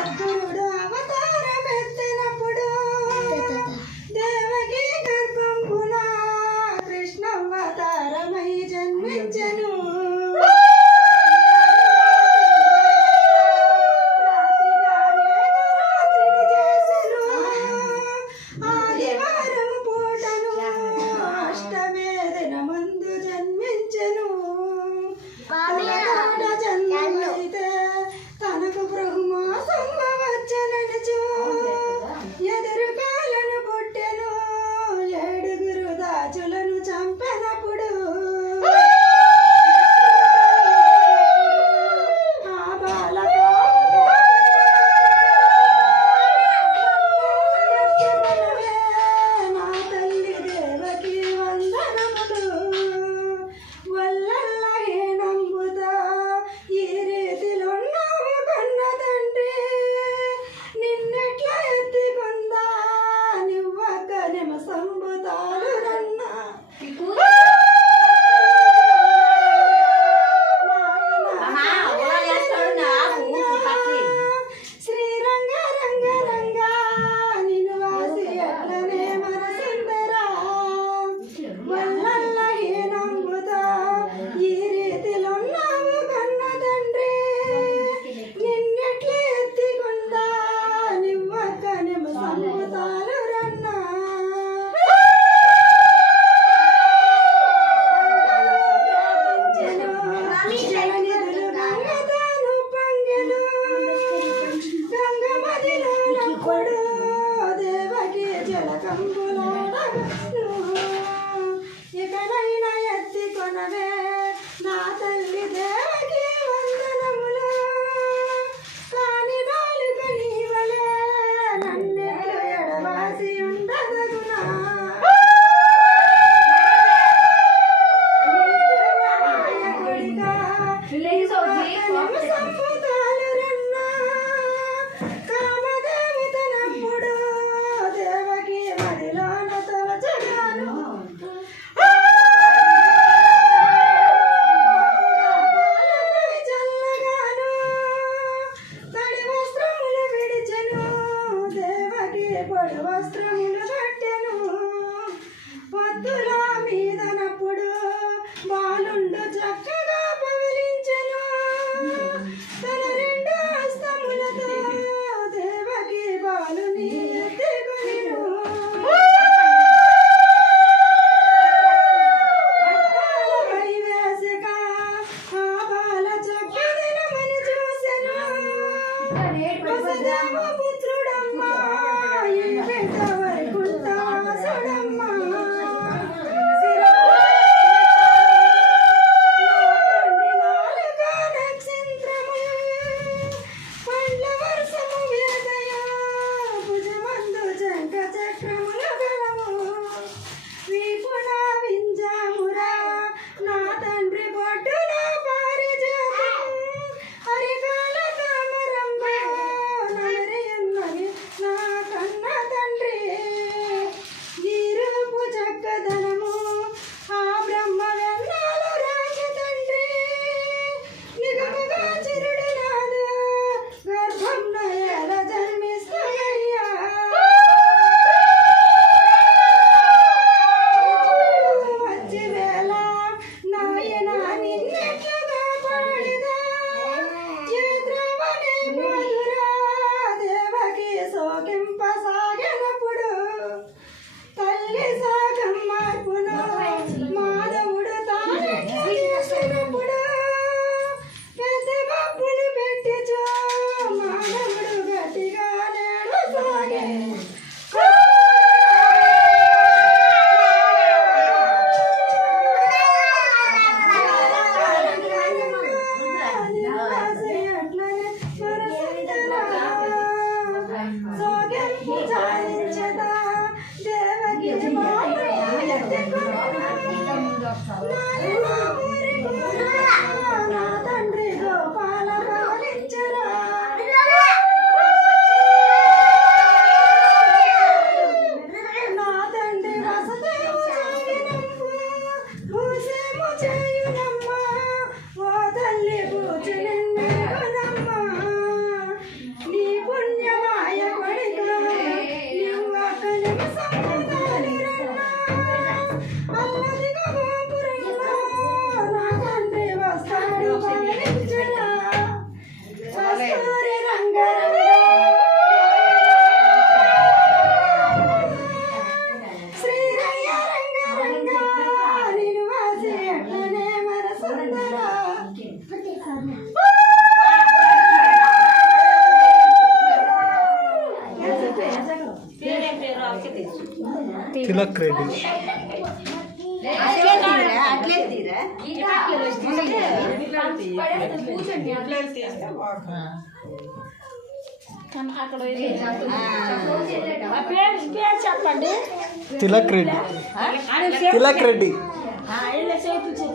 సద్గురుడు అవతారమెత్తినప్పుడు దేవకి గర్భంబున కృష్ణావతారమై జన్మించెను. తనకు బ్రహ్మాసం వచ్చననుచు ఎదురు కాలను పుట్టెను. 7 దాచులను చంపెనప్పుడు ఆ బాలక నా తల్లి దేవకి వందనములు. వల్లల్ల హేనంబుతా ఈ రీతిలో కన్న తండ్రి నిన్నెట్లా ఎత్తికొందా నివ్వక నిమసంబుతాలు రన్న శ్రీరంగ రంగ రంగ నిన్ను వాసి ఎట్లనే మనసిందరా. వల్లల్ల హేనంబుతా ఈ రీతిలో కన్న తండ్రి నిన్నెట్లా ఎత్తికొందా నివ్వక నిమసంబుతాలు రన్న. జలనిధులు గంగతాను పంగెను. గంగమదిలోనప్పుడు దేవకి జలకంబులాడగను. ఇకనైనా ఎత్తికొనవే నా తల్లి దేవకి వందనములు. కాని బాలుక నీవలే నన్నెట్లు ఎడవాసి ఉండదగునా. సంబుతాలు రన్న కామదేవితనప్పుడు దేవకి మదిలోన తొలచగాను. చల్లగాను తడి వస్త్రములు విడిచెను. దేవకి పొడి వస్త్రములు కట్టెను. పొద్దుల మీదనప్పుడు బాలుండు చక్కగా పవలించెను. తన 2 హస్తములతో దేవకి బాలుని ఎత్తుకొనెను. పై వేసక ఆ బాల చక్కదనమని చూసెను. వసుదేవ పుత్రుడమ్మా ఈ బిడ్డ వైకుంఠవాసుడమ్మా. పండ్ల వర్షము వేదయా భుజమందు జంక చక్రములు గలవు. వీపున వింజామురా నా తండ్రి బొడ్డున పారిజాతం. హరికాల కామరంబ నగరియున్నది నా కన్న తండ్రి. ఈ రూపు చక్కదనము ఆ బ్రహ్మ వెన్నాలు రాజ తండ్రి. నిగముగా చిరుడు నాదు గర్భంన ఎలా జన్మిస్తాయ్యా. వచ్చి వేళ నాయన నిన్నెట్లుగా పాడిదా. చేద్రవనే మధురా దేవకి సోకింపసాగినప్పుడు తల్లి సాగం మార్పును మాధవుడు తానెట్లా చేసినప్పుడు పెద్ద కప్పులు పెట్టిచో మాధవుడు గట్టిగా నేడసాగే. సోగెంపు చాలించదా దేవకి బాలుని ఎత్తుకొనెను. నా తండ్రి గోపాల పాలించరా. నా తండ్రి వసుదేవు సాగినంపు భూసేము చేయునమ్మా. ఓ తల్లి పూజ నిన్నమ్మా. నీ తిలక్ రెడ్డి. పేరు చెప్పండి. తిలక్ రెడ్డి. తిలక్ రెడ్డి. ఇలా చేపించు.